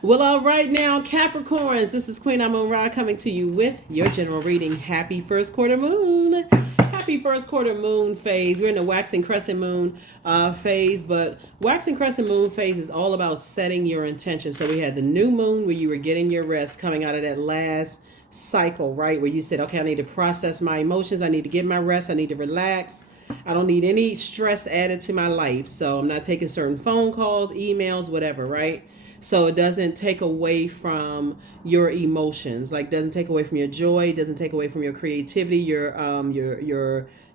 Well, all right now, Capricorns, this is Queen Amun Ra coming to you with your general reading. Happy first quarter moon. Happy first quarter moon phase. We're in the waxing crescent moon phase, but waxing crescent moon phase is all about setting your intention. So we had the new moon where you were getting your rest coming out of that last cycle, right? Where you said, okay, I need to process my emotions. I need to get my rest. I need to relax. I don't need any stress added to my life. So I'm not taking certain phone calls, emails, whatever, right? So it doesn't take away from your emotions, like doesn't take away from your joy, doesn't take away from your creativity, your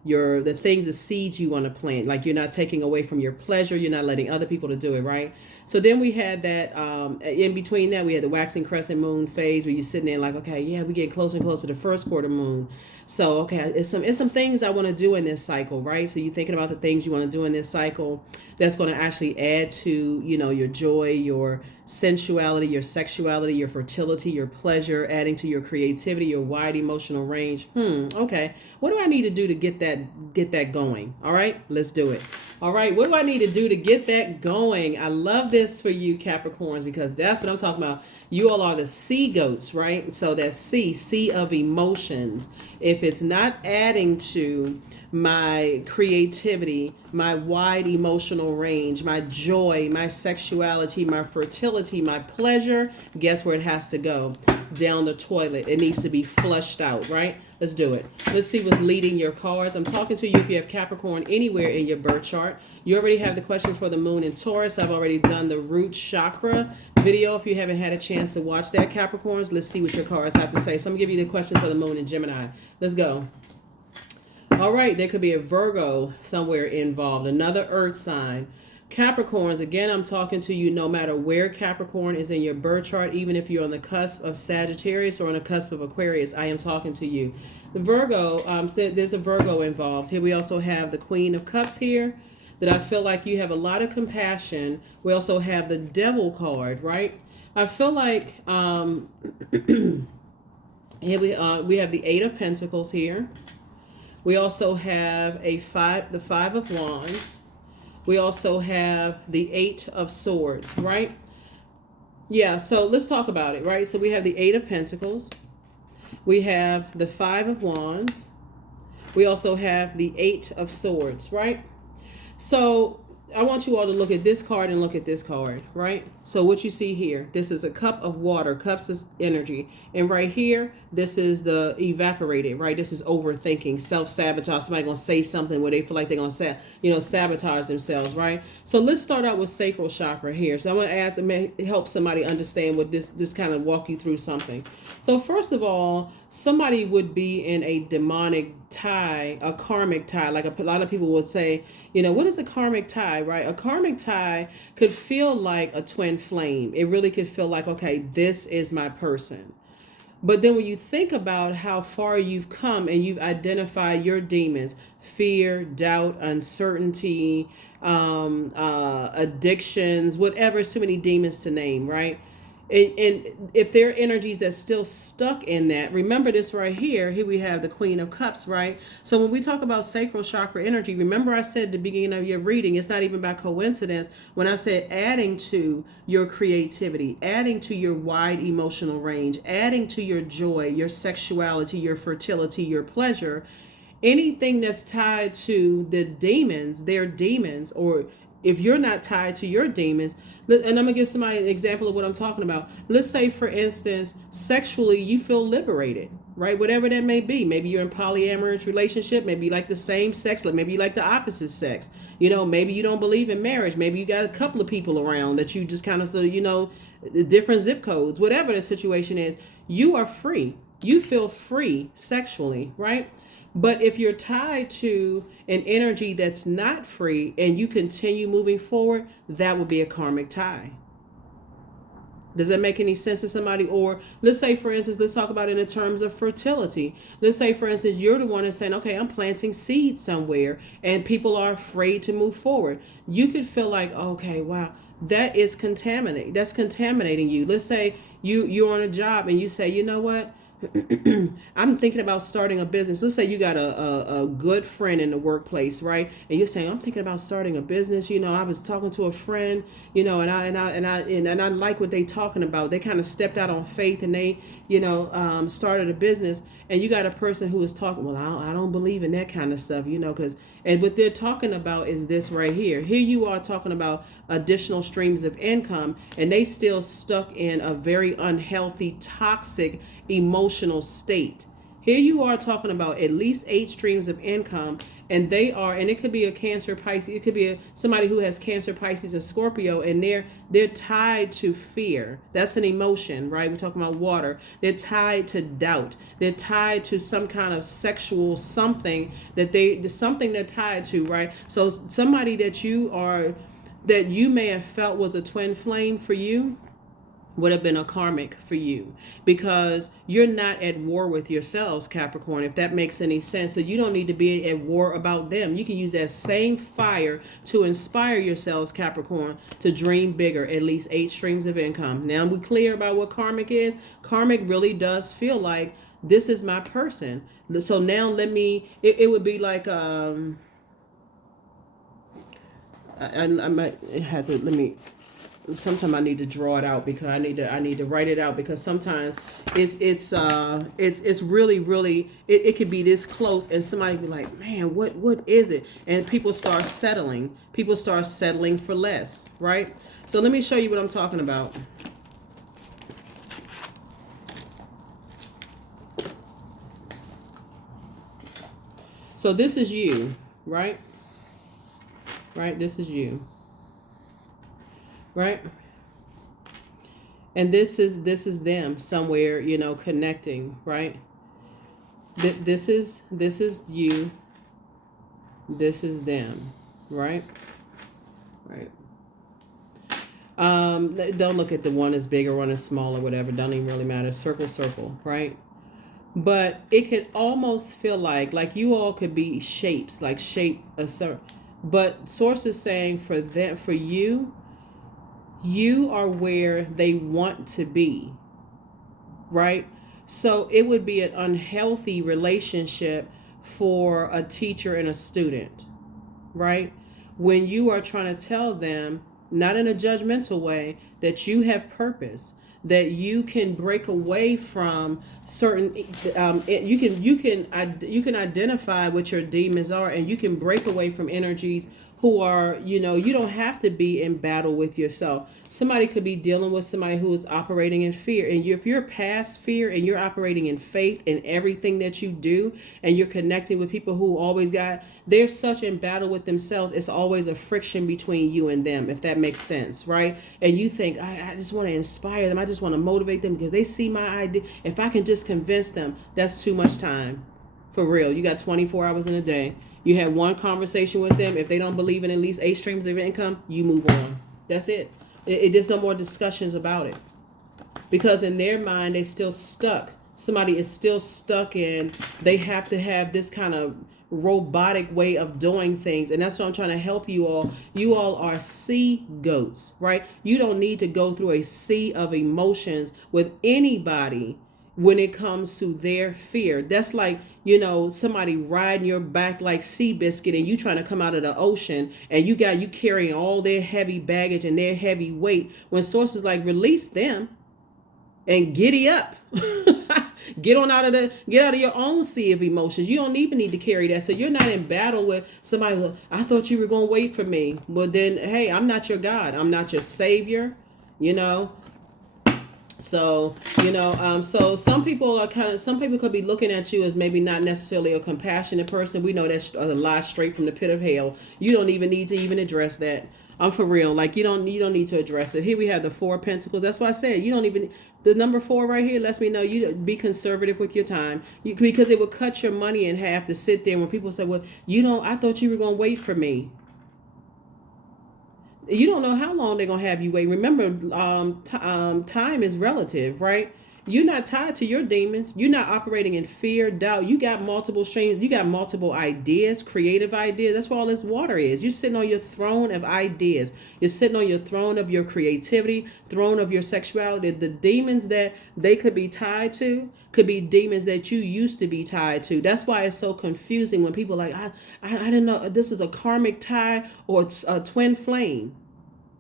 the things, the seeds you want to plant. Like you're not taking away from your pleasure, you're not letting other people to do it, right? So then we had that in between that we had the waxing crescent moon phase where you're sitting there like, okay, yeah, we getting closer and closer to the first quarter moon. So okay, it's some things I want to do in this cycle, right? So you're thinking about the things you want to do in this cycle that's going to actually add to, your joy, your sensuality, your sexuality, your fertility, your pleasure, adding to your creativity, your wide emotional range. Okay. What do I need to do to get that going? All right, let's do it. All right, what do I need to do to get that going? I love this for you Capricorns because that's what I'm talking about. You all are the sea goats, right? So that sea of emotions. If it's not adding to my creativity, my wide emotional range, my joy, my sexuality, my fertility, my pleasure, guess where it has to go? Down the toilet. It needs to be flushed out, right? Let's do it. Let's see what's leading your cards. I'm talking to you if you have Capricorn anywhere in your birth chart. You already have the questions for the moon and Taurus. I've already done the root chakra video. If you haven't had a chance to watch that, Capricorns, let's see what your cards have to say. So I'm going to give you the questions for the moon and Gemini. Let's go. All right, there could be a Virgo somewhere involved, another earth sign. Capricorns, again, I'm talking to you no matter where Capricorn is in your birth chart, even if you're on the cusp of Sagittarius or on the cusp of Aquarius, I am talking to you. The Virgo, there's a Virgo involved. Here we also have the Queen of Cups here, that I feel like you have a lot of compassion. We also have the Devil card, right? I feel like here we have the Eight of Pentacles here. We also have the Five of Wands. We also have the Eight of Swords, right? Yeah, so let's talk about it, right? So we have the Eight of Pentacles. We have the Five of Wands. We also have the Eight of Swords, right? So I want you all to look at this card and look at this card, right? So what you see here, this is a cup of water. Cups is energy. And right here, this is the evaporated, right? This is overthinking, self-sabotage. Somebody going to say something where they feel like they're going to sabotage themselves, right? So let's start out with sacral chakra here. So I'm going to ask to help somebody understand what this kind of walk you through something. So first of all, somebody would be in a demonic tie, a karmic tie, like a lot of people would say, what is a karmic tie, right? A karmic tie could feel like a twin flame. It really could feel like, okay, this is my person. But then when you think about how far you've come and you've identified your demons, fear, doubt, uncertainty, addictions, whatever, too many demons to name, right? And if there are energies that's still stuck in that, remember this right here. Here we have the Queen of Cups, right? So when we talk about sacral chakra energy, remember I said at the beginning of your reading, it's not even by coincidence when I said adding to your creativity, adding to your wide emotional range, adding to your joy, your sexuality, your fertility, your pleasure, anything that's tied to the demons, their demons, or if you're not tied to your demons. And I'm going to give somebody an example of what I'm talking about. Let's say, for instance, sexually, you feel liberated, right? Whatever that may be. Maybe you're in polyamorous relationship. Maybe you like the same sex. Maybe you like the opposite sex. Maybe you don't believe in marriage. Maybe you got a couple of people around that you just kind of different zip codes. Whatever the situation is, you are free. You feel free sexually, right? But if you're tied to an energy that's not free and you continue moving forward, that would be a karmic tie. Does that make any sense to somebody? Or let's say, for instance, let's talk about it in terms of fertility. Let's say, for instance, you're the one that's saying, okay, I'm planting seeds somewhere and people are afraid to move forward. You could feel like, okay, wow, that is contaminating. That's contaminating you. Let's say you're on a job and you say, you know what? I'm thinking about starting a business. Let's say you got a good friend in the workplace, right? And you're saying, I'm thinking about starting a business. I was talking to a friend, and I like what they talking about. They kind of stepped out on faith and they, started a business. And you got a person who is talking, well, I don't believe in that kind of stuff, because, and what they're talking about is this right here. Here you are talking about additional streams of income, and they still stuck in a very unhealthy, toxic, emotional state. Here you are talking about at least 8 streams of income, and and it could be a Cancer, Pisces, it could be somebody who has Cancer, Pisces, and Scorpio, and they're tied to fear. That's an emotion, right? We're talking about water. They're tied to doubt. They're tied to some kind of sexual something something they're tied to, right? So somebody that you may have felt was a twin flame for you would have been a karmic for you, because you're not at war with yourselves, Capricorn, if that makes any sense. So you don't need to be at war about them. You can use that same fire to inspire yourselves, Capricorn, to dream bigger, at least 8 streams of income. Now we clear about what karmic is. Karmic really does feel like, this is my person. So now it would be like, I might have to, sometimes I need to draw it out, because I need to write it out, because sometimes it's really it could be this close and somebody be like, man, what is it? And people start settling for less, right? So let me show you what I'm talking about. So this is you, right? This is you. Right? And this is them somewhere, connecting, right? This is you. This is them, right? Right. Don't look at the one is bigger, one is smaller, whatever. Doesn't even really matter. Circle, right? But it could almost feel like you all could be shapes, like shape a circle. But Source is saying for you are where they want to be, right? So it would be an unhealthy relationship for a teacher and a student, right? When you are trying to tell them, not in a judgmental way, that you have purpose, that you can break away from certain, you can identify what your demons are, and you can break away from energies who are, you don't have to be in battle with yourself. Somebody could be dealing with somebody who is operating in fear. And if you're past fear and you're operating in faith in everything that you do, and you're connecting with people who they're such in battle with themselves, it's always a friction between you and them, if that makes sense, right? And you think, I just want to inspire them. I just want to motivate them because they see my idea. If I can just convince them, that's too much time. For real. You got 24 hours in a day. You had one conversation with them. If they don't believe in at least 8 streams of income, you move on. That's it. There's no more discussions about it, because in their mind they still stuck. Somebody is still stuck in, they have to have this kind of robotic way of doing things. And that's what I'm trying to help you all. You all are sea goats, right? You don't need to go through a sea of emotions with anybody when it comes to their fear. That's like, somebody riding your back like Seabiscuit, and you trying to come out of the ocean, and you carrying all their heavy baggage and their heavy weight, when Source is like, release them and giddy up. Get out of your own sea of emotions. You don't even need to carry that. So you're not in battle with somebody. Well, I thought you were going to wait for me. Well, then, hey, I'm not your God. I'm not your savior. So, so some people could be looking at you as maybe not necessarily a compassionate person. We know that's a lie straight from the pit of hell. You don't even need to even address that. I'm for real. Like, you don't need to address it. Here we have the 4 of Pentacles. That's why I said the number 4 right here lets me know you be conservative with your time, because it will cut your money in half to sit there when people say, well, I thought you were going to wait for me. You don't know how long they're going to have you wait. Remember, time is relative, right? You're not tied to your demons. You're not operating in fear, doubt. You got multiple streams. You got multiple ideas, creative ideas. That's what all this water is. You're sitting on your throne of ideas. You're sitting on your throne of your creativity, throne of your sexuality. The demons that they could be tied to could be demons that you used to be tied to. That's why it's so confusing when people are like, I didn't know this is a karmic tie or it's a twin flame.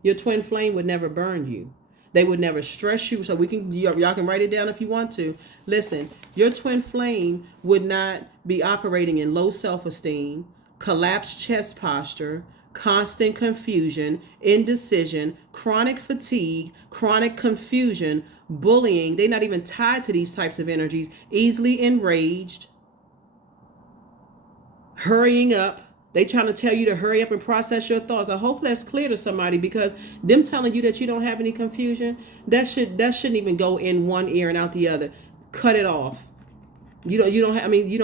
Your twin flame would never burn you. They would never stress you. So y'all can write it down if you want to. Listen, your twin flame would not be operating in low self-esteem, collapsed chest posture, constant confusion, indecision, chronic fatigue, chronic confusion, bullying. They're not even tied to these types of energies. Easily enraged, hurrying up. They trying to tell you to hurry up and process your thoughts. I hope that's clear to somebody, because them telling you that you don't have any confusion, that shouldn't even go in one ear and out the other. Cut it off. You don't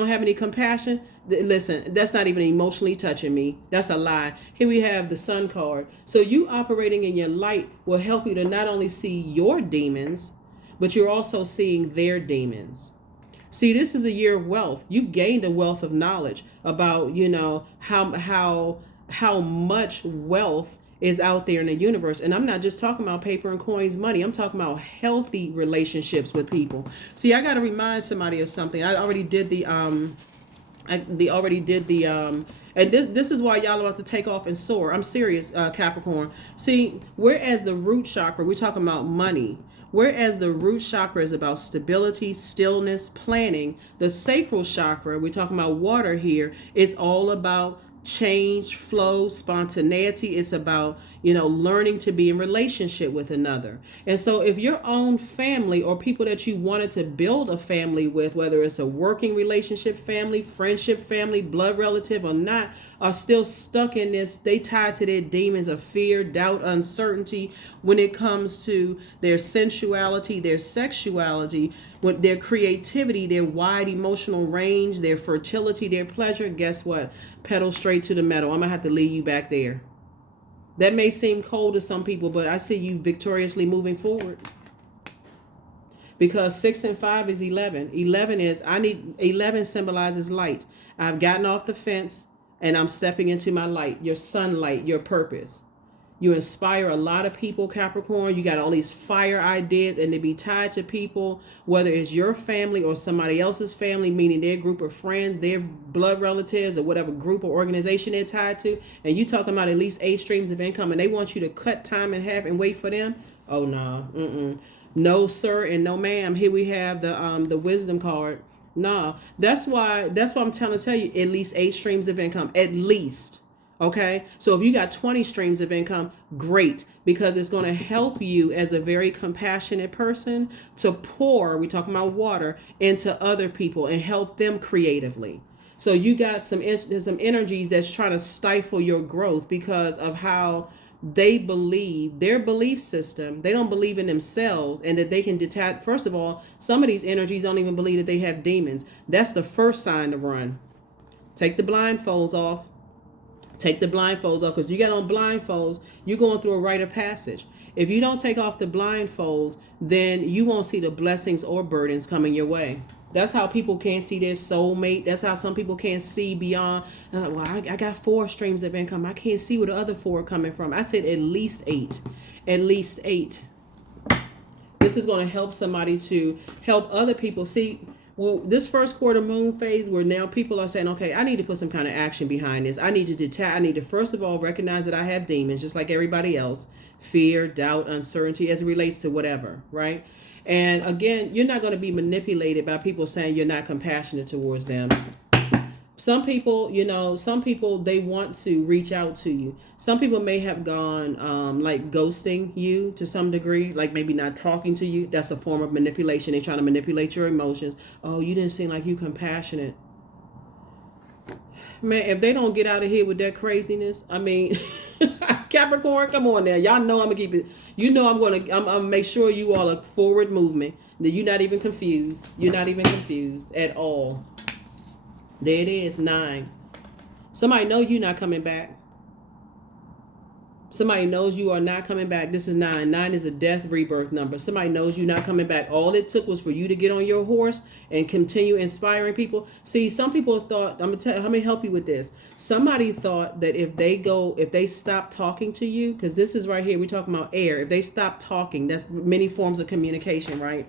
have any compassion. Listen, that's not even emotionally touching me. That's a lie. Here we have the Sun card. So you operating in your light will help you to not only see your demons, but you're also seeing their demons. See, this is a year of wealth. You've gained a wealth of knowledge about, how much wealth is out there in the universe. And I'm not just talking about paper and coins, money. I'm talking about healthy relationships with people. See, I got to remind somebody of something. I already did and this is why y'all about to take off and soar. I'm serious, Capricorn. See, whereas the root chakra, we're talking about money. Whereas the root chakra is about stability, stillness, planning, the sacral chakra, we're talking about water here, is all about change, flow, spontaneity. It's about, learning to be in relationship with another. And so if your own family or people that you wanted to build a family with, whether it's a working relationship family, friendship family, blood relative or not, are still stuck in this, they tied to their demons of fear, doubt, uncertainty when it comes to their sensuality, their sexuality, with their creativity, their wide emotional range, their fertility, their pleasure. Guess what? Pedal straight to the metal. I'm gonna have to leave you back there. That may seem cold to some people, but I see you victoriously moving forward. Because 6 and 5 is 11. 11 symbolizes light. I've gotten off the fence and I'm stepping into my light, your sunlight, your purpose. You inspire a lot of people, Capricorn. You got all these fire ideas, and to be tied to people, whether it's your family or somebody else's family, meaning their group of friends, their blood relatives, or whatever group or organization they're tied to, and you talking about at least 8 streams of income, and they want you to cut time in half and wait for them. Oh no, no sir and no ma'am. Here we have the wisdom card. Nah, that's why I'm trying to tell you, at least 8 streams of income, at least. Okay, so if you got 20 streams of income, great, because it's going to help you as a very compassionate person to pour, we're talking about water, into other people and help them creatively. So you got some energies that's trying to stifle your growth because of how they believe, their belief system. They don't believe in themselves and that they can detach. First of all, some of these energies don't even believe that they have demons. That's the first sign to run. Take the blindfolds off. Take the blindfolds off, because you got on blindfolds, you're going through a rite of passage. If you don't take off the blindfolds, then you won't see the blessings or burdens coming your way. That's how people can't see their soulmate. That's how some people can't see beyond. I got 4 streams of income. I can't see where the other 4 are coming from. I said at least 8. At least 8. This is going to help somebody to help other people see. Well, this first quarter moon phase where now people are saying, okay, I need to put some kind of action behind this. I need to detach. I need to, first of all, recognize that I have demons, just like everybody else. Fear, doubt, uncertainty, as it relates to whatever, right? And again, you're not going to be manipulated by people saying you're not compassionate towards them. Some people, they want to reach out to you. Some people may have gone like ghosting you to some degree, like maybe not talking to you. That's a form of manipulation. They're trying to manipulate your emotions. Oh, you didn't seem like you compassionate. Man, if they don't get out of here with that craziness, I mean, Capricorn, come on now. Y'all know I'm going to keep it. I'm going to make sure you all are forward movement. That you're not even confused. You're not even confused at all. There it is, 9. Somebody know you're not coming back. Somebody knows you are not coming back. This is 9. 9 is a death rebirth number. Somebody knows you're not coming back. All it took was for you to get on your horse and continue inspiring people. See, some people thought, let me help you with this. Somebody thought that if they stop talking to you, because this is right here, we're talking about air. If they stop talking, that's many forms of communication, right?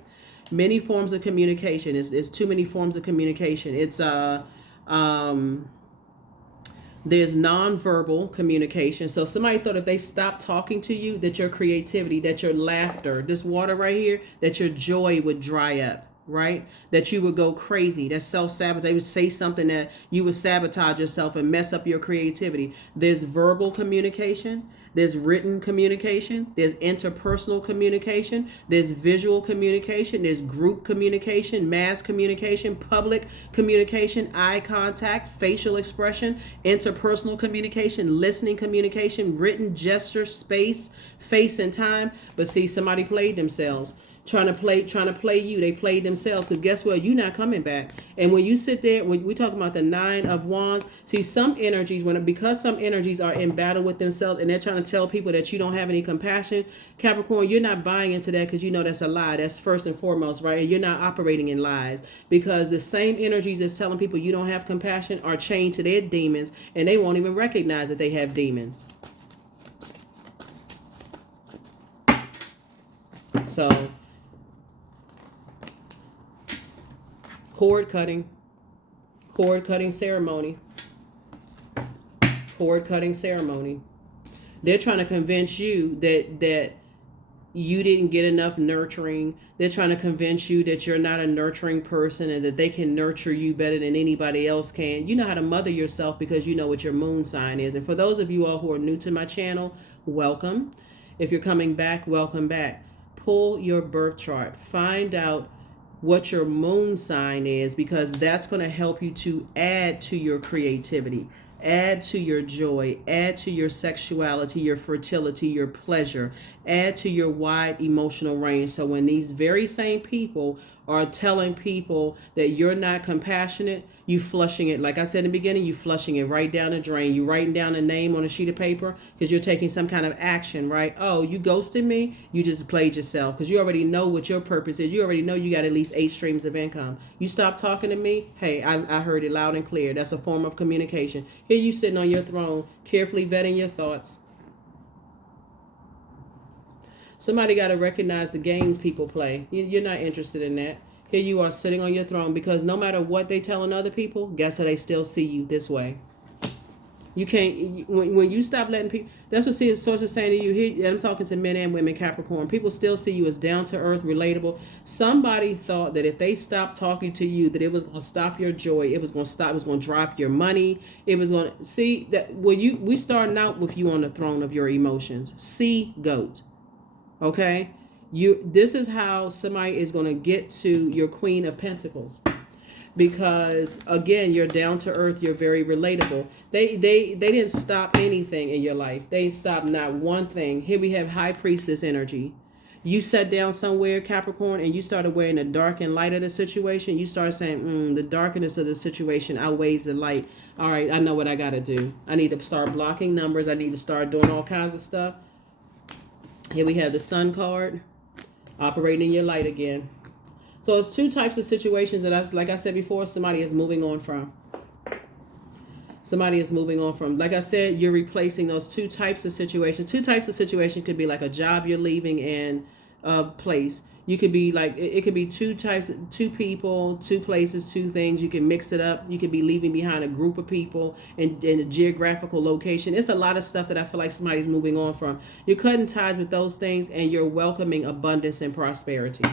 Many forms of communication. It's too many forms of communication. It's there's nonverbal communication. So somebody thought if they stopped talking to you, that your creativity, that your laughter, this water right here, that your joy would dry up, right? That you would go crazy. That's self-sabotage. They would say something that you would sabotage yourself and mess up your creativity. There's verbal communication. There's written communication. There's interpersonal communication. There's visual communication. There's group communication, mass communication, public communication, eye contact, facial expression, interpersonal communication, listening communication, written gesture, space, face and time. But see, somebody played themselves. Trying to play you. They played themselves, because guess what? You're not coming back. And when you sit there, when we talk about the 9 of Wands, see, some energies, because some energies are in battle with themselves and they're trying to tell people that you don't have any compassion, Capricorn, you're not buying into that, because you know that's a lie. That's first and foremost, right? And you're not operating in lies, because the same energies that's telling people you don't have compassion are chained to their demons, and they won't even recognize that they have demons. So cord cutting ceremony. Cord cutting ceremony. They're trying to convince you that you didn't get enough nurturing. They're trying to convince you that you're not a nurturing person and that they can nurture you better than anybody else can. You know how to mother yourself because you know what your moon sign is. And for those of you all who are new to my channel, welcome. If you're coming back, welcome back. Pull your birth chart. Find out what your moon sign is, because that's going to help you to add to your creativity, add to your joy, add to your sexuality, your fertility, your pleasure, add to your wide emotional range. So when these very same people are telling people that you're not compassionate, you flushing it, like I said in the beginning, you flushing it right down the drain. You writing down a name on a sheet of paper because you're taking some kind of action, right? Oh, you ghosted me? You just played yourself, because you already know what your purpose is. You already know you got at least 8 streams of income. You stop talking to me? Hey, I heard it loud and clear. That's a form of communication. Here you sitting on your throne, carefully vetting your thoughts. Somebody got to recognize the games people play. You're not interested in that. Here you are sitting on your throne, because no matter what they telling other people, guess how they still see you this way. You can't, when you stop letting people, that's what Source is saying to you here. I'm talking to men and women, Capricorn. People still see you as down to earth, relatable. Somebody thought that if they stopped talking to you, that it was going to stop your joy. It was going to stop. It was going to drop your money. It was going to see that when we starting out with you on the throne of your emotions. See, goat. Okay. This is how somebody is going to get to your Queen of Pentacles, because again, you're down to earth, you're very relatable. They didn't stop anything in your life. They didn't stop not one thing. Here we have High Priestess energy. You sat down somewhere, Capricorn, and you started wearing the dark and light of the situation. You start saying, the darkness of the situation outweighs the light. All right, I know what I got to do. I need to start blocking numbers. I need to start doing all kinds of stuff. Here we have the Sun card. Operating your light again. So it's 2 types of situations that, like I said before, somebody is moving on from. Somebody is moving on from. Like I said, you're replacing those 2 types of situations. 2 types of situations could be like a job you're leaving and a place. You could be like, it could be 2 types, 2 people, 2 places, 2 things. You can mix it up. You could be leaving behind a group of people in a geographical location. It's a lot of stuff that I feel like somebody's moving on from. You're cutting ties with those things, and you're welcoming abundance and prosperity.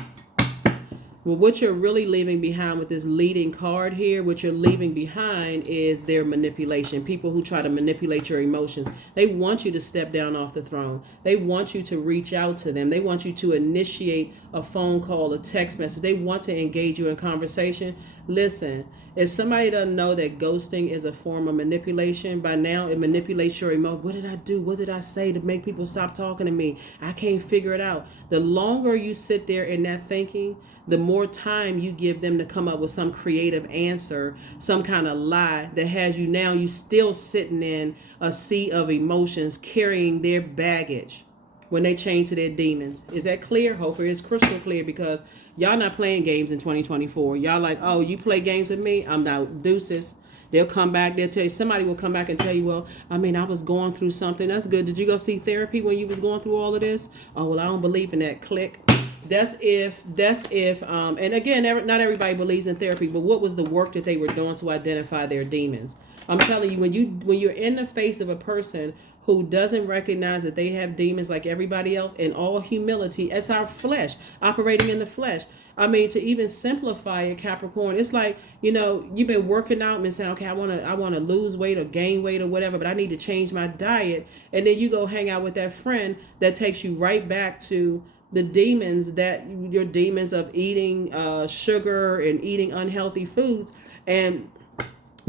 Well, what you're really leaving behind with this leading card here, what you're leaving behind is their manipulation. People who try to manipulate your emotions. They want you to step down off the throne. They want you to reach out to them. They want you to initiate a phone call, a text message. They want to engage you in conversation. Listen, if somebody doesn't know that ghosting is a form of manipulation, by now it manipulates your emotion. What did I do? What did I say to make people stop talking to me? I can't figure it out. The longer you sit there in that thinking, the more time you give them to come up with some creative answer, some kind of lie that has you now, you still sitting in a sea of emotions, carrying their baggage when they change to their demons. Is that clear? Hopefully it's crystal clear, because y'all not playing games in 2024. Y'all like, oh, you play games with me? I'm not. Deuces. They'll come back. They'll tell you, somebody will come back and tell you, well, I mean, I was going through something. That's good. Did you go see therapy when you was going through all of this? Oh, well, I don't believe in that. Click. That's if, and again, not everybody believes in therapy, but what was the work that they were doing to identify their demons? I'm telling you, when you're in the face of a person who doesn't recognize that they have demons like everybody else, in all humility, it's our flesh, operating in the flesh. I mean, to even simplify it, Capricorn, it's like, you've been working out and saying, okay, I want to lose weight or gain weight or whatever, but I need to change my diet. And then you go hang out with that friend that takes you right back to the demons, that your demons of eating sugar and eating unhealthy foods. And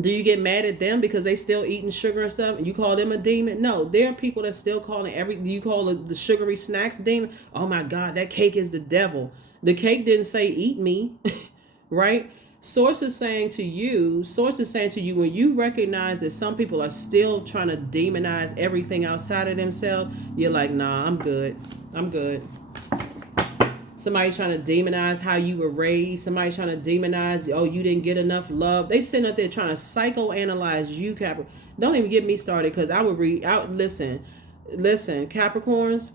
do you get mad at them because they still eating sugar and stuff and you call them a demon? No, there are people that still calling you call the sugary snacks demon. Oh my God, that cake is the devil. The cake didn't say eat me, right? Source is saying to you, when you recognize that some people are still trying to demonize everything outside of themselves, you're like, nah, I'm good. Somebody trying to demonize how you were raised. Somebody trying to demonize, oh, you didn't get enough love. They sitting up there trying to psychoanalyze you, Capricorn. Don't even get me started, because I would listen, Capricorns,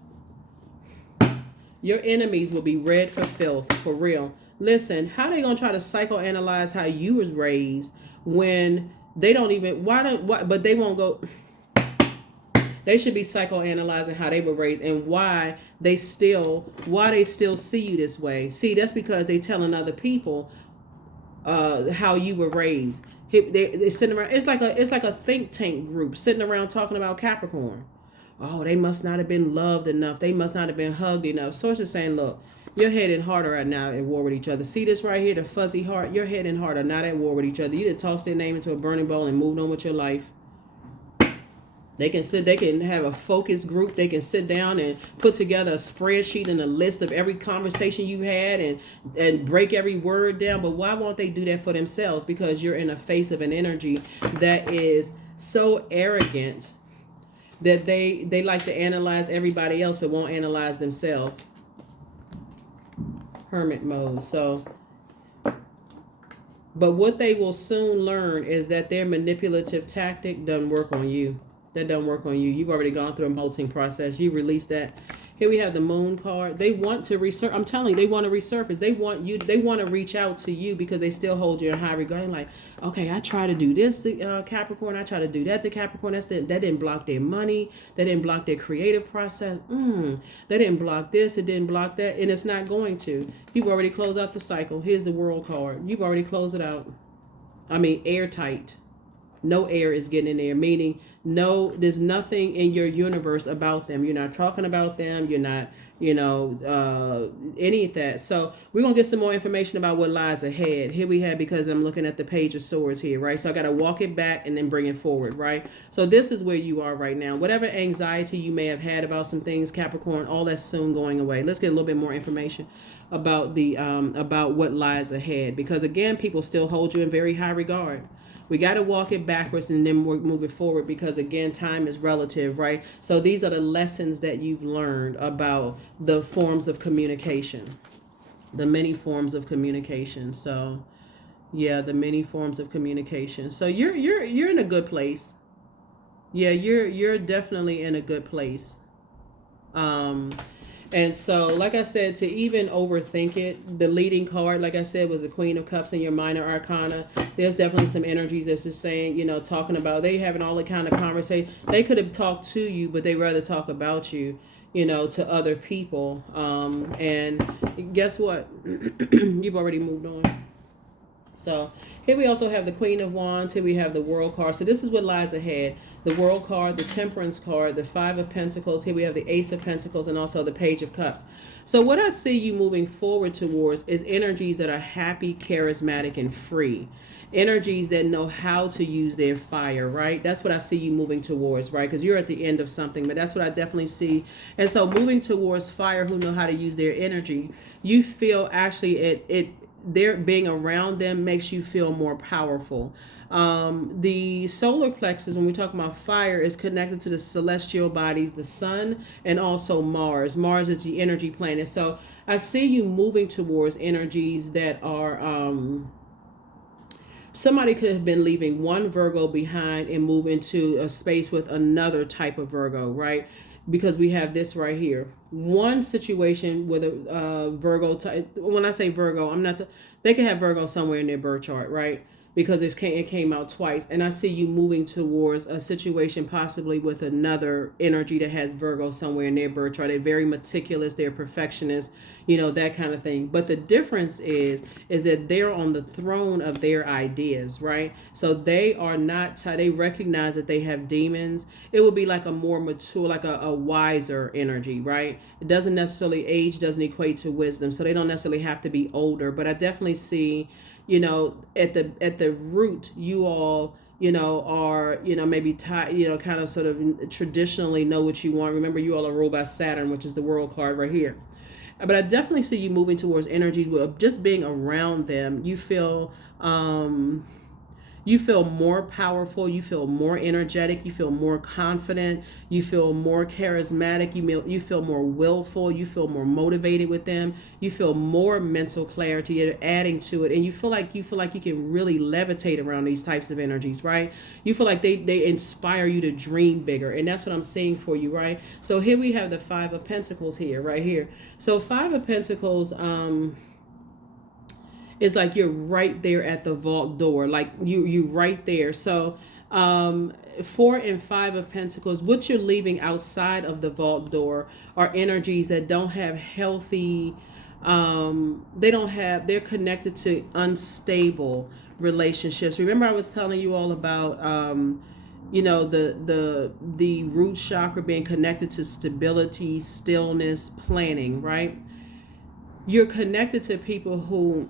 your enemies will be red for filth, for real. Listen, how they gonna try to psychoanalyze how you was raised when they don't even, but they won't go. They should be psychoanalyzing how they were raised and why they still see you this way. See, that's because they telling other people how you were raised. They sitting around. It's like a think tank group sitting around talking about Capricorn. Oh, they must not have been loved enough. They must not have been hugged enough. Source is saying, look, your head and heart are right now at war with each other. See this right here, the fuzzy heart. Your head and heart are not at war with each other. You done tossed their name into a burning bowl and moved on with your life. They can have a focus group. They can sit down and put together a spreadsheet and a list of every conversation you had and break every word down. But why won't they do that for themselves? Because you're in the face of an energy that is so arrogant that they like to analyze everybody else but won't analyze themselves. Hermit mode. So, but what they will soon learn is that their manipulative tactic doesn't work on you. That don't work on you. You've already gone through a molting process. You released that. Here we have the moon card. They want to resurface. I'm telling you, they want to resurface. They want to reach out to you because they still hold you in high regard. Like, okay, I try to do this to Capricorn. I try to do that to Capricorn. That didn't block their money. That didn't block their creative process. That didn't block this. It didn't block that. And it's not going to. You've already closed out the cycle. Here's the world card. You've already closed it out. I mean, airtight. No air is getting in there, meaning there's nothing in your universe about them. You're not talking about them. You're not, any of that. So we're going to get some more information about what lies ahead. Here we have, because I'm looking at the Page of Swords here, right? So I got to walk it back and then bring it forward, right? So this is where you are right now. Whatever anxiety you may have had about some things, Capricorn, all that's soon going away. Let's get a little bit more information about about what lies ahead, because again, people still hold you in very high regard. We got to walk it backwards and then move it forward, because again, time is relative, right? So these are the lessons that you've learned about the forms of communication, the many forms of communication. So yeah, the many forms of communication. So you're in a good place. Yeah, you're definitely in a good place. And so, like I said, to even overthink it, the leading card, like I said, was the Queen of Cups in your minor arcana. There's definitely some energies that's just saying, talking about, they having all the kind of conversation. They could have talked to you, but they rather talk about you, to other people. And guess what? You've already moved on. So here we also have the Queen of Wands. Here we have the World card. So this is what lies ahead. The World card, the Temperance card, the Five of Pentacles. Here we have the Ace of Pentacles and also the Page of Cups. So what I see you moving forward towards is energies that are happy, charismatic, and free. Energies that know how to use their fire, right? That's what I see you moving towards, right? Because you're at the end of something, but that's what I definitely see. And so moving towards fire, who know how to use their energy, you feel actually it their being around them makes you feel more powerful. The solar plexus, when we talk about fire, is connected to the celestial bodies, the sun, and also Mars. Mars is the energy planet. So I see you moving towards energies that are somebody could have been leaving one Virgo behind and move into a space with another type of Virgo, right? Because we have this right here. One situation with a Virgo type. When I say Virgo, I'm not. They could have Virgo somewhere in their birth chart, right? Because it came out twice, and I see you moving towards a situation possibly with another energy that has Virgo somewhere in their birth chart. They're very meticulous. They're perfectionists, that kind of thing. But the difference is that they're on the throne of their ideas, right? So they are not. They recognize that they have demons. It would be like a more mature, like a wiser energy, right? It doesn't necessarily age doesn't equate to wisdom, so they don't necessarily have to be older. But I definitely see, at the root, you all are maybe kind of sort of traditionally know what you want. Remember, you all are ruled by Saturn, which is the world card right here. But I definitely see you moving towards energies with just being around them. You feel more powerful, you feel more energetic, you feel more confident, you feel more charismatic, you feel more willful, you feel more motivated with them, you feel more mental clarity. You're adding to it, and you feel like you can really levitate around these types of energies, right? You feel like they inspire you to dream bigger, and that's what I'm saying for you, right? So here we have the Five of Pentacles here, right here. So Five of Pentacles, it's like you're right there at the vault door, like you right there. So 4 and 5 of Pentacles, what you're leaving outside of the vault door are energies that don't have healthy, they're connected to unstable relationships. Remember I was telling you all about the root chakra being connected to stability, stillness, planning, right? You're connected to people who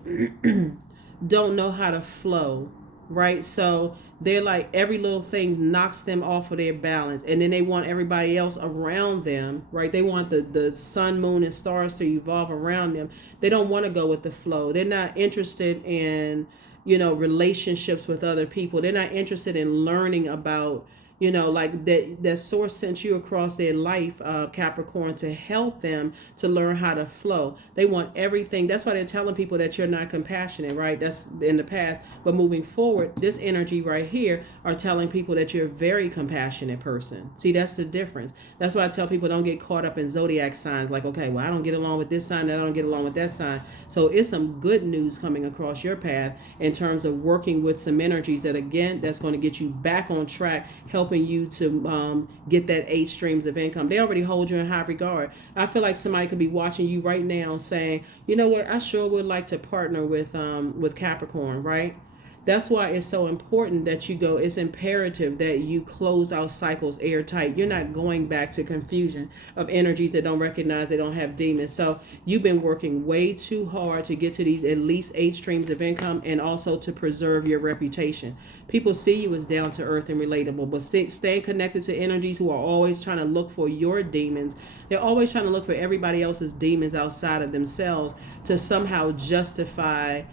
don't know how to flow, right? So they're like, every little thing knocks them off of their balance, and then they want everybody else around them, right? They want the sun, moon, and stars to evolve around them. They don't want to go with the flow. They're not interested in relationships with other people. They're not interested in learning about like that source sent you across their life, Capricorn, to help them to learn how to flow. They want everything. That's why they're telling people that you're not compassionate, right? That's in the past. But moving forward, this energy right here are telling people that you're a very compassionate person. See, that's the difference. That's why I tell people, don't get caught up in Zodiac signs. Like, okay, well, I don't get along with this sign, I don't get along with that sign. So it's some good news coming across your path in terms of working with some energies that, again, that's going to get you back on track, helping you to get that 8 streams of income. They already hold you in high regard. I feel like somebody could be watching you right now saying, you know what, I sure would like to partner with Capricorn, right? That's why it's so important that you go. It's imperative that you close out cycles airtight. You're not going back to confusion of energies that don't recognize they don't have demons. So you've been working way too hard to get to these at least 8 streams of income, and also to preserve your reputation. People see you as down to earth and relatable, but stay connected to energies who are always trying to look for your demons. They're always trying to look for everybody else's demons outside of themselves to somehow justify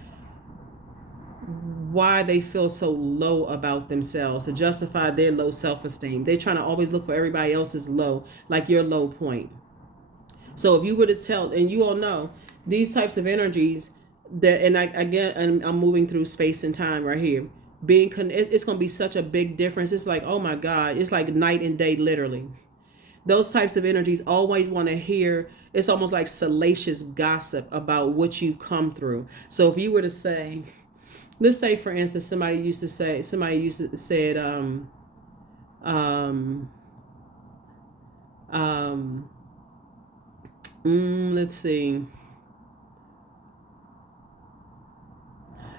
why they feel so low about themselves, to justify their low self-esteem. They're trying to always look for everybody else's low, like your low point. So if you were to tell, and you all know these types of energies that, and I'm moving through space and time right here, it's going to be such a big difference. It's like, oh my God, it's like night and day, literally. Those types of energies always want to hear, it's almost like salacious gossip about what you've come through. So if you were to say, let's say, for instance, somebody used to say, let's see.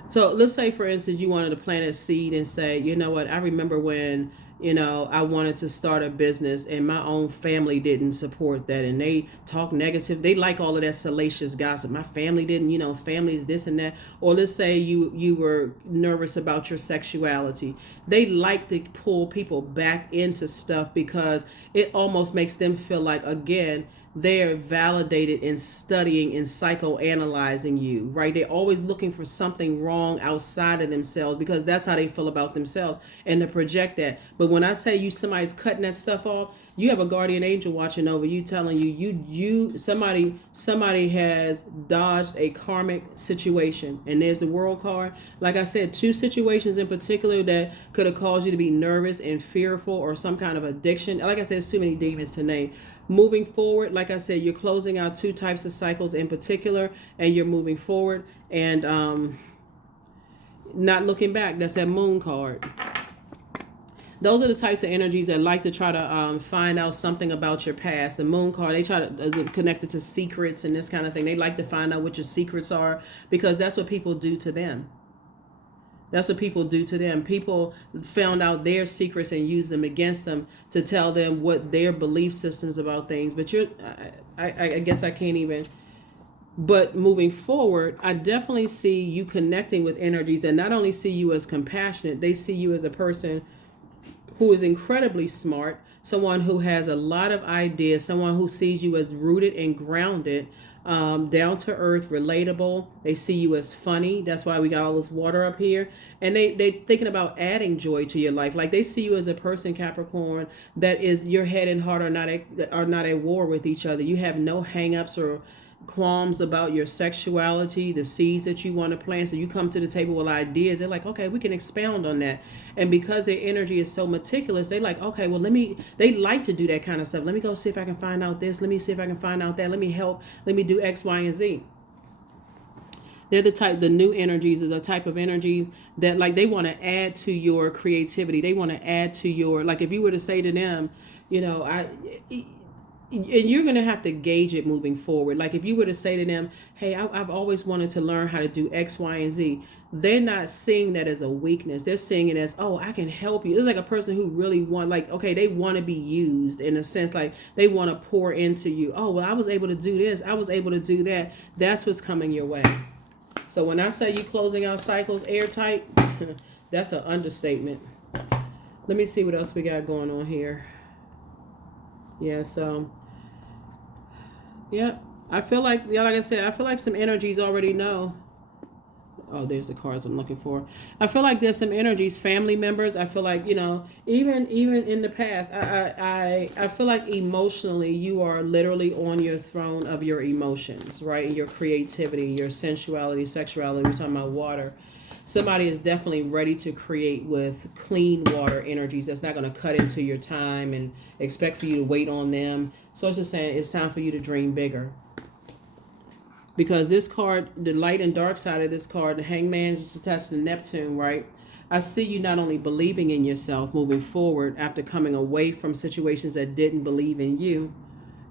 So let's say, for instance, you wanted to plant a seed and say, you know what, I remember when, You know, I wanted to start a business and my own family didn't support that, and they talk negative. They like all of that salacious gossip. My family didn't, you know, family is this and that. Or let's say you were nervous about your sexuality. They like to pull people back into stuff because it almost makes them feel like, again, they're validated in studying and psychoanalyzing you, right? They're always looking for something wrong outside of themselves because that's how they feel about themselves, and to project that. But when I say somebody's cutting that stuff off, you have a guardian angel watching over you, telling you somebody has dodged a karmic situation. And there's the world card. Like I said, 2 situations in particular that could have caused you to be nervous and fearful, or some kind of addiction. Like I said, it's too many demons to name. Moving forward, like I said, you're closing out 2 types of cycles in particular, and you're moving forward and not looking back. That's that moon card. Those are the types of energies that like to try to find out something about your past. The moon card, they try to connect it to secrets and this kind of thing. They like to find out what your secrets are because that's what people do to them. That's what people do to them. People found out their secrets and use them against them to tell them what their belief systems about things. But I guess I can't even. But moving forward, I definitely see you connecting with energies that not only see you as compassionate, they see you as a person who is incredibly smart, someone who has a lot of ideas, someone who sees you as rooted and grounded, down to earth, relatable. They see you as funny. That's why we got all this water up here. And they thinking about adding joy to your life. Like they see you as a person, Capricorn, that is your head and heart are not at war with each other. You have no hang-ups or qualms about your sexuality, the seeds that you want to plant. So you come to the table with ideas. They're like, okay, we can expound on that. And because their energy is so meticulous, they like, okay, well, they like to do that kind of stuff. Let me go see if I can find out this. Let me see if I can find out that. Let me help. Let me do X, Y, and Z. They're the new energies is a type of energies that like they want to add to your creativity. They want to add to your, like if you were to say to them, you know, and you're going to have to gauge it moving forward. Like if you were to say to them, hey, I've always wanted to learn how to do X, Y, and Z. They're not seeing that as a weakness. They're seeing it as, oh, I can help you. It's like a person who really okay, they want to be used in a sense, like they want to pour into you. Oh, well, I was able to do this. I was able to do that. That's what's coming your way. So when I say you closing out cycles airtight, that's an understatement. Let me see what else we got going on here. Yeah, so yeah, I feel like, yeah, like I said, I feel like some energies already know. Oh, there's the cards I'm looking for. I feel like there's some energies, family members. I feel like, you know, even in the past, I feel like emotionally you are literally on your throne of your emotions, right? And your creativity, your sensuality, sexuality. We're talking about water. Somebody is definitely ready to create with clean water energies that's not going to cut into your time and expect for you to wait on them. So it's just saying it's time for you to dream bigger. Because this card, the light and dark side of this card, the hangman is attached to Neptune, right? I see you not only believing in yourself moving forward after coming away from situations that didn't believe in you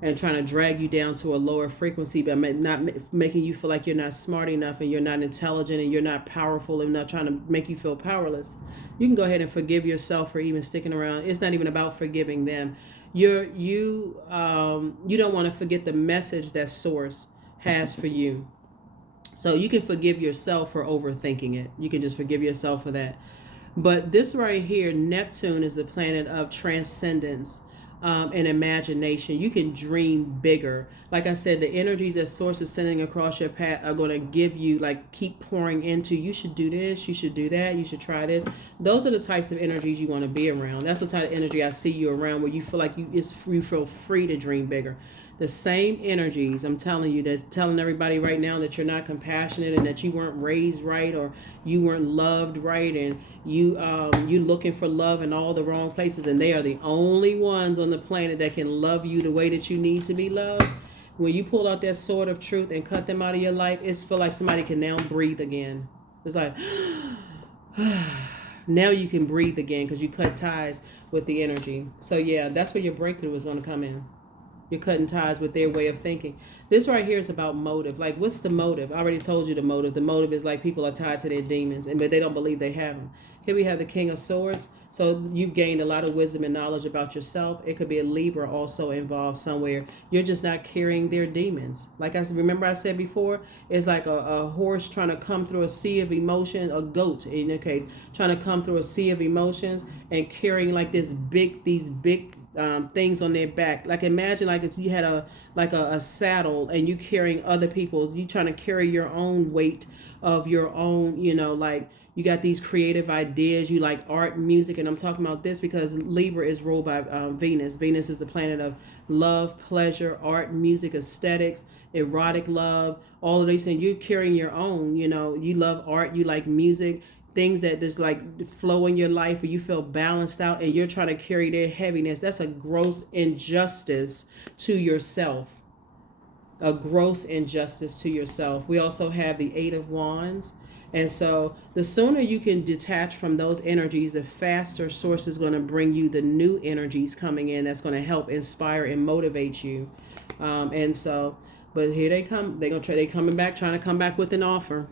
and trying to drag you down to a lower frequency, but not making you feel like you're not smart enough and you're not intelligent and you're not powerful enough, trying to make you feel powerless. You can go ahead and forgive yourself for even sticking around. It's not even about forgiving them. You don't want to forget the message that Source has for you. So you can forgive yourself for overthinking it. You can just forgive yourself for that. But this right here, Neptune, is the planet of transcendence and imagination. You can dream bigger. Like I said, the energies that Source is sending across your path are going to give you, like, keep pouring into, you should do this, you should do that, you should try this. Those are the types of energies you want to be around. That's the type of energy I see you around, where you feel like you feel free to dream bigger. The same energies, I'm telling you, that's telling everybody right now that you're not compassionate and that you weren't raised right or you weren't loved right, and you looking for love in all the wrong places, and they are the only ones on the planet that can love you the way that you need to be loved. When you pull out that sword of truth and cut them out of your life, it's feel like somebody can now breathe again. It's like, now you can breathe again because you cut ties with the energy. So yeah, that's where your breakthrough is going to come in. You're cutting ties with their way of thinking. This right here is about motive. Like, what's the motive? I already told you the motive. The motive is like people are tied to their demons, but they don't believe they have them. Here we have the King of Swords. So you've gained a lot of wisdom and knowledge about yourself. It could be a Libra also involved somewhere. You're just not carrying their demons. Like I said before, it's like a horse trying to come through a sea of emotions, a goat in your case, trying to come through a sea of emotions and carrying like these big things on their back. Like imagine like if you had a saddle and you carrying other people's, you trying to carry your own weight of your own, like you got these creative ideas, you like art, music, and I'm talking about this because Libra is ruled by Venus. Venus is the planet of love, pleasure, art, music, aesthetics, erotic love, all of these things. You're carrying your own, you love art, you like music, things that just like flow in your life where you feel balanced out and you're trying to carry their heaviness. That's a gross injustice to yourself. A gross injustice to yourself. We also have the Eight of Wands. And so the sooner you can detach from those energies, the faster Source is going to bring you the new energies coming in that's going to help inspire and motivate you. But here they come. They coming back, trying to come back with an offer.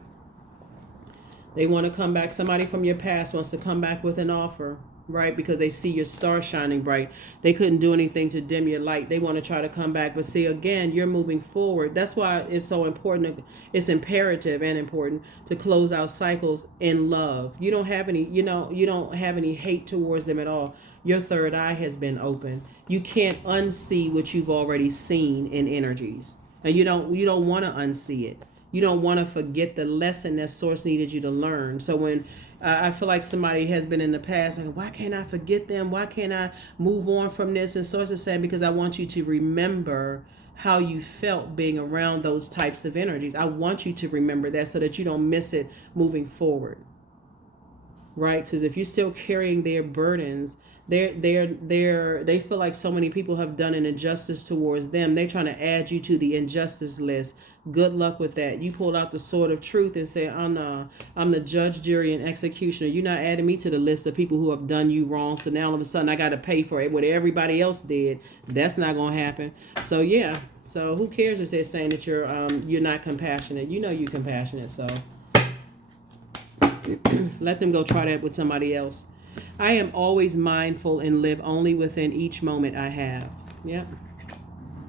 They want to come back. Somebody from your past wants to come back with an offer, right? Because they see your star shining bright. They couldn't do anything to dim your light. They want to try to come back. But see, again, you're moving forward. That's why it's so important. It's imperative and important to close out cycles in love. You don't have any, you don't have any hate towards them at all. Your third eye has been open. You can't unsee what you've already seen in energies. And you don't want to unsee it. You don't want to forget the lesson that Source needed you to learn. So when I feel like somebody has been in the past, like, why can't I forget them? Why can't I move on from this? And Source is saying, because I want you to remember how you felt being around those types of energies. I want you to remember that so that you don't miss it moving forward. Right? Because if you're still carrying their burdens, they feel like so many people have done an injustice towards them. They're trying to add you to the injustice list. Good luck with that. You pulled out the sword of truth and say, oh no, I'm the judge, jury, and executioner. You're not adding me to the list of people who have done you wrong. So now all of a sudden I got to pay for it, what everybody else did. That's not going to happen. So yeah. So who cares if they're saying that you're not compassionate? You know you're compassionate. So let them go try that with somebody else. I am always mindful and live only within each moment I have. Yeah.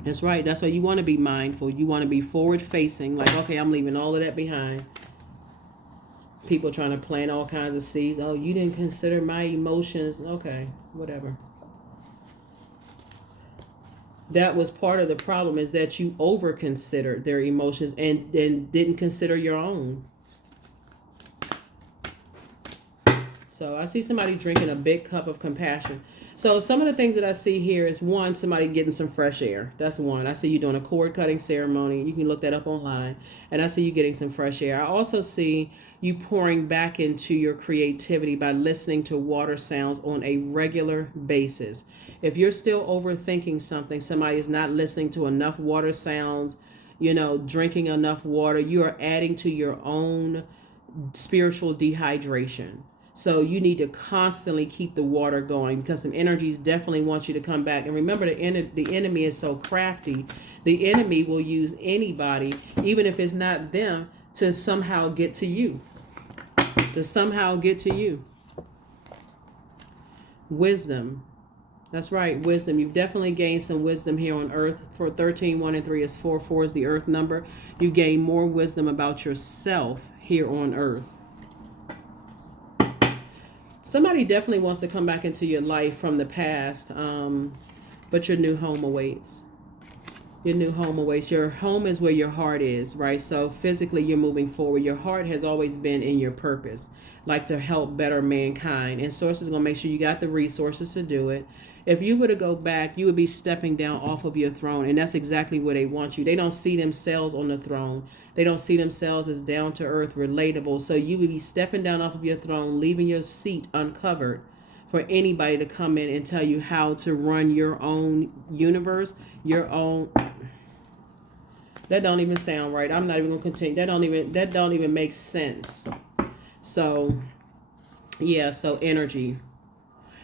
That's right. That's why you want to be mindful. You want to be forward facing. Like, okay, I'm leaving all of that behind. People trying to plant all kinds of seeds. Oh, you didn't consider my emotions. Okay, whatever. That was part of the problem, is that you over considered their emotions and didn't consider your own. So I see somebody drinking a big cup of compassion. So some of the things that I see here is, one, somebody getting some fresh air. That's one. I see you doing a cord cutting ceremony. You can look that up online. And I see you getting some fresh air. I also see you pouring back into your creativity by listening to water sounds on a regular basis. If you're still overthinking something, somebody is not listening to enough water sounds, drinking enough water, you are adding to your own spiritual dehydration. So you need to constantly keep the water going, because some energies definitely want you to come back. And remember, the enemy is so crafty. The enemy will use anybody, even if it's not them, to somehow get to you. Wisdom. That's right, wisdom. You've definitely gained some wisdom here on Earth. For 13, 1, and 3 is 4. 4 is the Earth number. You gain more wisdom about yourself here on Earth. Somebody definitely wants to come back into your life from the past, but your new home awaits. Your new home awaits. Your home is where your heart is, right? So physically, you're moving forward. Your heart has always been in your purpose, like to help better mankind. And Source is going to make sure you got the resources to do it. If you were to go back, you would be stepping down off of your throne. And that's exactly where they want you. They don't see themselves on the throne. They don't see themselves as down to earth, relatable. So you would be stepping down off of your throne, leaving your seat uncovered for anybody to come in and tell you how to run your own universe, your own. That don't even sound right. I'm not even going to continue. That don't even make sense. So, yeah, so energy.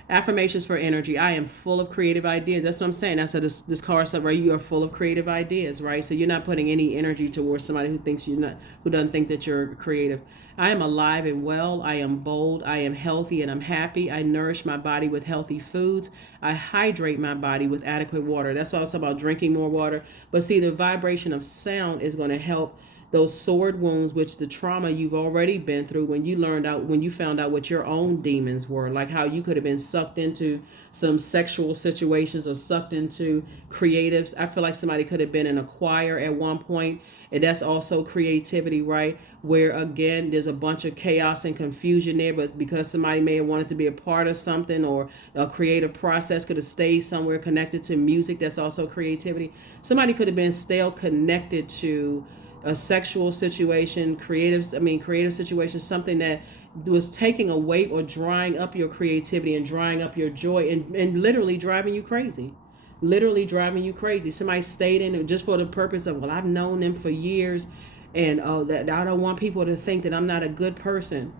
Affirmations for energy. I am full of creative ideas. That's what I'm saying. That's this card stuff, right? You are full of creative ideas, right? So you're not putting any energy towards somebody who thinks you're not, who doesn't think that you're creative. I am alive and well. I am bold. I am healthy and I'm happy. I nourish my body with healthy foods. I hydrate my body with adequate water. That's why I was talking about drinking more water. But see, the vibration of sound is going to help those sword wounds, which the trauma you've already been through when you found out what your own demons were, like how you could have been sucked into some sexual situations or sucked into creatives. I feel like somebody could have been in a choir at one point, and that's also creativity, right? Where again, there's a bunch of chaos and confusion there, but because somebody may have wanted to be a part of something, or a creative process could have stayed somewhere connected to music, that's also creativity. Somebody could have been still connected to a sexual situation, creative situation, something that was taking away or drying up your creativity and drying up your joy, and literally driving you crazy. Literally driving you crazy. Somebody stayed in it just for the purpose of, well, I've known them for years, and that I don't want people to think that I'm not a good person.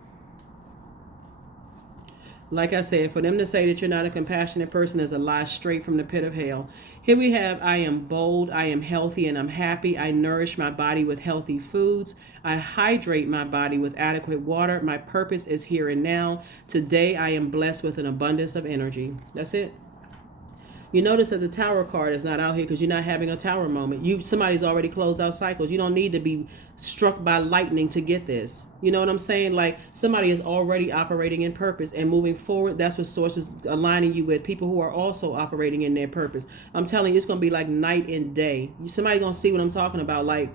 Like I said, for them to say that you're not a compassionate person is a lie straight from the pit of hell. Here we have, I am bold, I am healthy, and I'm happy. I nourish my body with healthy foods. I hydrate my body with adequate water. My purpose is here and now. Today, I am blessed with an abundance of energy. That's it. You notice that the Tower card is not out here because you're not having a Tower moment. Somebody's already closed out cycles. You don't need to be struck by lightning to get this. You know what I'm saying? Like, somebody is already operating in purpose and moving forward. That's what source is aligning you with, people who are also operating in their purpose. I'm telling you, it's going to be like night and day. Somebody's going to see what I'm talking about. Like,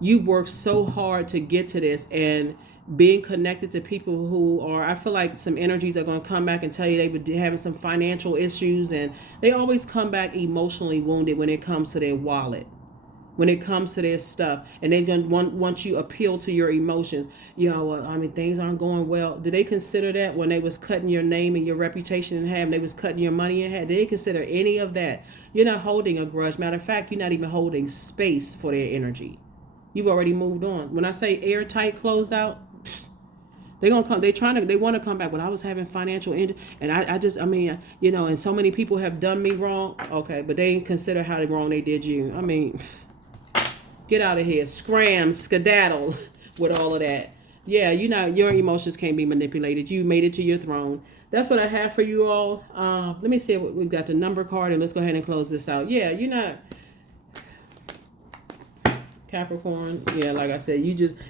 you worked so hard to get to this, and being connected to people who are, I feel like some energies are going to come back and tell you they were having some financial issues, and they always come back emotionally wounded when it comes to their wallet, when it comes to their stuff, and they're going to want you appeal to your emotions. Well, I mean, things aren't going well. Did they consider that when they was cutting your name and your reputation in half, and they was cutting your money in half? Did they consider any of that? You're not holding a grudge. Matter of fact, you're not even holding space for their energy. You've already moved on. When I say airtight, closed out, they're gonna come. They want to come back. But I was having financial injury, and and so many people have done me wrong. Okay, but they didn't consider how wrong they did you. I mean, get out of here, scram, skedaddle with all of that. Yeah, your emotions can't be manipulated. You made it to your throne. That's what I have for you all. Let me see what we've got, the number card, and let's go ahead and close this out. Yeah, you're not Capricorn. Yeah, like I said,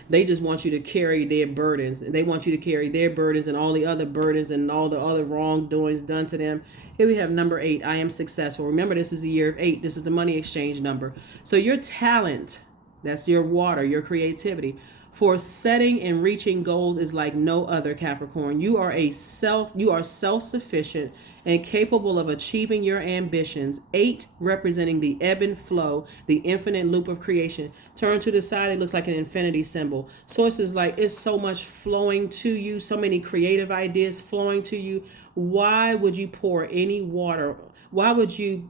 they just want you to carry their burdens. They want you to carry their burdens and all the other burdens and all the other wrongdoings done to them. Here we have number 8. I am successful. Remember, this is the year of 8. This is the money exchange number. So your talent, that's your water, your creativity, for setting and reaching goals is like no other, Capricorn. You are self-sufficient and capable of achieving your ambitions. 8 representing the ebb and flow, the infinite loop of creation. Turn to the side, it looks like an infinity symbol. Source is like, it's so much flowing to you, so many creative ideas flowing to you. Why would you pour any water? Why would you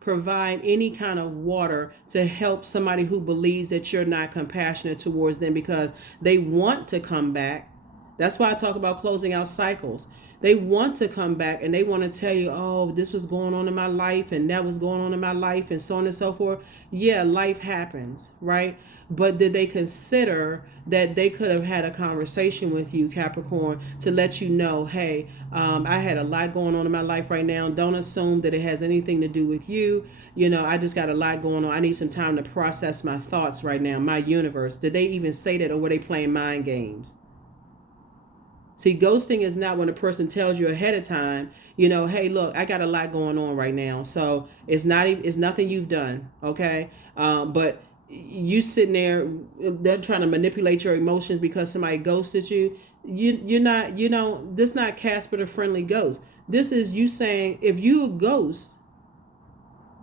provide any kind of water to help somebody who believes that you're not compassionate towards them, because they want to come back? That's why I talk about closing out cycles. They want to come back and they want to tell you, oh, this was going on in my life and that was going on in my life and so on and so forth. Yeah, life happens, right? But did they consider that they could have had a conversation with you, Capricorn, to let you know, hey, I had a lot going on in my life right now. Don't assume that it has anything to do with you. I just got a lot going on. I need some time to process my thoughts right now, my universe. Did they even say that, or were they playing mind games? See, ghosting is not when a person tells you ahead of time, hey, look, I got a lot going on right now. So it's nothing you've done. Okay. But you sitting there, they're trying to manipulate your emotions because somebody ghosted you. You're not, this is not Casper the Friendly Ghost. This is you saying, if you a ghost,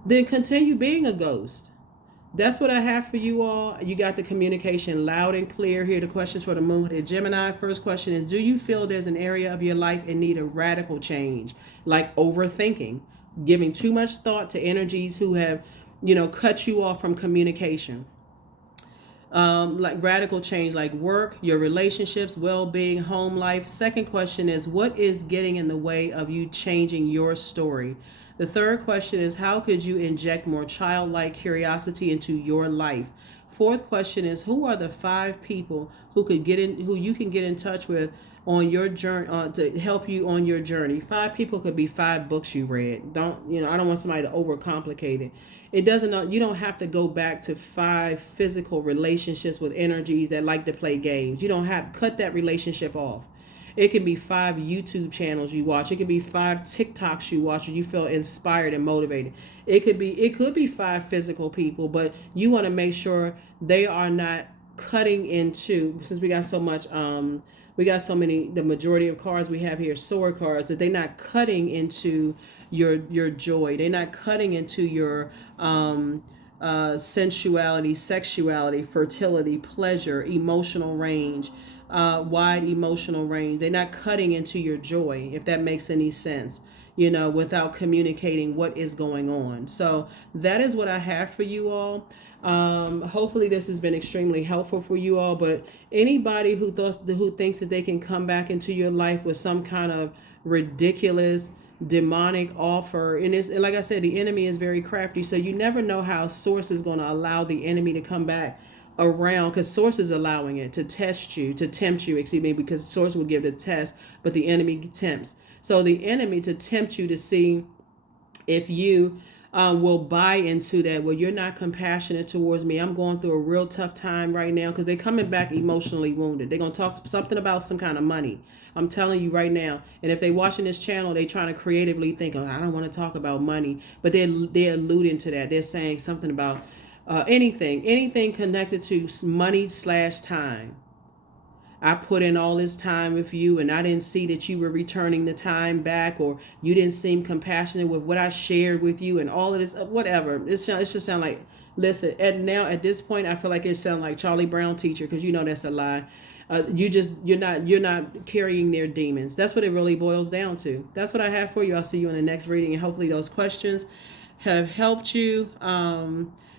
then continue being a ghost. That's what I have for you all. You got the communication loud and clear here. The questions for the moon and Gemini. First question is, do you feel there's an area of your life in need of radical change, like overthinking, giving too much thought to energies who have, cut you off from communication? Like radical change, like work, your relationships, well-being, home life. Second question is, what is getting in the way of you changing your story? The third question is, how could you inject more childlike curiosity into your life? Fourth question is, who are the 5 people who you can get in touch with on your journey, to help you on your journey? 5 people could be 5 books you read. I don't want somebody to overcomplicate it. It doesn't, you don't have to go back to 5 physical relationships with energies that like to play games. You don't have, cut that relationship off. It can be 5 YouTube channels you watch. It could be 5 TikToks you watch, and you feel inspired and motivated. It could be 5 physical people, but you want to make sure they are not cutting into, since we got so much, we got so many, the majority of cards we have here, sword cards, that they're not cutting into your joy. They're not cutting into your sensuality, sexuality, fertility, pleasure, emotional range, wide emotional range. They're not cutting into your joy, if that makes any sense, without communicating what is going on. So that is what I have for you all. Hopefully this has been extremely helpful for you all, but anybody who thinks that they can come back into your life with some kind of ridiculous demonic offer, and like I said, the enemy is very crafty, so you never know how source is going to allow the enemy to come back around, because source is allowing it to test you, to tempt you, because source will give the test, but the enemy tempts. So the enemy to tempt you to see if you will buy into that. Well, you're not compassionate towards me. I'm going through a real tough time right now, because they're coming back emotionally wounded. They're going to talk something about some kind of money. I'm telling you right now. And if they're watching this channel, they're trying to creatively think, oh, I don't want to talk about money. But they're alluding to that. They're saying something about anything connected to money/time. I put in all this time with you, and I didn't see that you were returning the time back, or you didn't seem compassionate with what I shared with you, and all of this, whatever. It just sound like, listen, at this point, I feel like it sounds like Charlie Brown teacher, because that's a lie. You're not carrying their demons. That's what it really boils down to. That's what I have for you. I'll see you in the next reading, and hopefully those questions have helped you.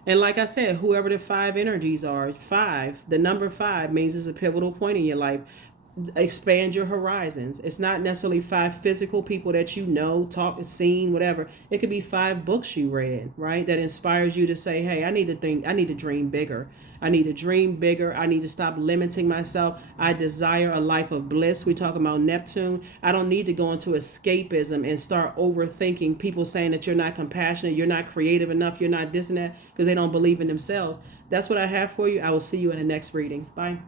And like I said, whoever the 5 energies are, the number 5 means it's a pivotal point in your life. Expand your horizons. It's not necessarily 5 physical people that talk, seen, whatever. It could be 5 books you read, right? That inspires you to say, hey, I need to dream bigger. I need to dream bigger. I need to stop limiting myself. I desire a life of bliss. We talk about Neptune. I don't need to go into escapism and start overthinking people saying that you're not compassionate, you're not creative enough, you're not this and that, because they don't believe in themselves. That's what I have for you. I will see you in the next reading. Bye.